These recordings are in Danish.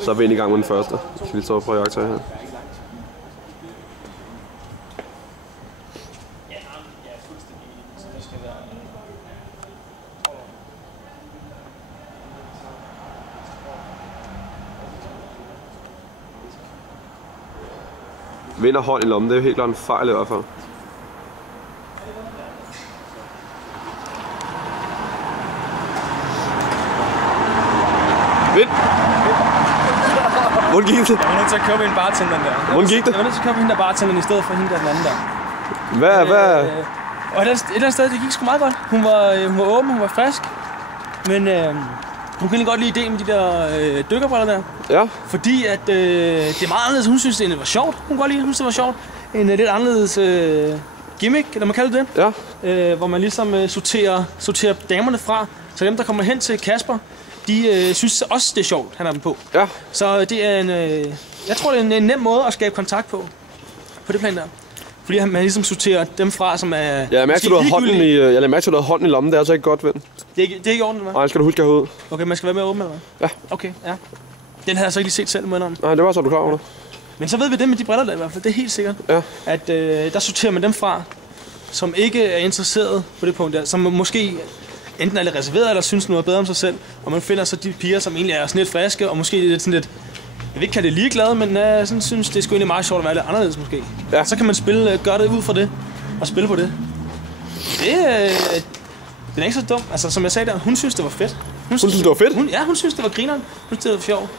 Så er vi ind i gang med den første. Så skal vi tage på jagt her. Vinder hånd i lommen, det er jo helt klart en fejl i hvert fald. Vind! Hvordan gik det? Jeg var nødt til at købe en bartender der. Hvordan gik det? Jeg var nødt til at købe hende der bartender i stedet for hende der den anden der. Hvad? Og et eller andet sted, det gik sgu meget godt. Hun var åben, hun var frisk. Men hun kunne godt lide ideen med de der dykkerbriller der. Ja. Fordi at det er meget anderledes. Hun synes, det var sjovt. Hun kunne godt lide, hun synes, det var sjovt. En lidt anderledes gimmick, eller man kalder det. Ja. Hvor man ligesom sorterer damerne fra. Så dem, der kommer hen til Kasper, de synes også, det er sjovt, han har dem på. Ja. Så det er jeg tror, det er en nem måde at skabe kontakt på det plan der. Fordi man ligesom sorterer dem fra, som er... Jeg mærker, du har hånden i lommen, det er altså ikke godt, Vind. Det er ikke ordentligt, hva'? Nej, skal du huske at have ud. Okay, man skal være med at åbne, eller hvad? Ja. Okay, ja. Den havde jeg så ikke lige set selv, med om. Nej, det var så, du klar over det. Men så ved vi det med de briller der i hvert fald, det er helt sikkert. Ja. At der sorterer man dem fra, som ikke er interesseret på det punkt der, som måske enten er lidt reserveret, eller synes noget bedre om sig selv. Og man finder så de piger, som egentlig er sådan lidt friske, og måske lidt sådan lidt... Jeg vil ikke kalde det ligeglade, men sådan synes det er sgu egentlig meget sjovt at være lidt anderledes måske. Ja. Så kan man gøre det ud fra det, og spille på det. Den er ikke så dum. Altså, som jeg sagde der, hun synes, det var fedt. Hun synes, det var fedt? Hun synes, det var grineren. Hun synes, det var sjovt.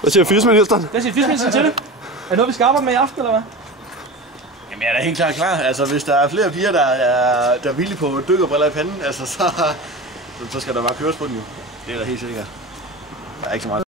Hvad siger fiskeministeren? Hvad siger fiskeministeren til det? Er det noget, vi skal arbejde med i aften, eller hvad? Jamen, jeg er da helt klart klar. Altså, hvis der er flere piger, der er villige på dykkerbriller i panden, altså, så skal der bare køres på den jo. Det er da helt sikkert. Der er ikke så meget.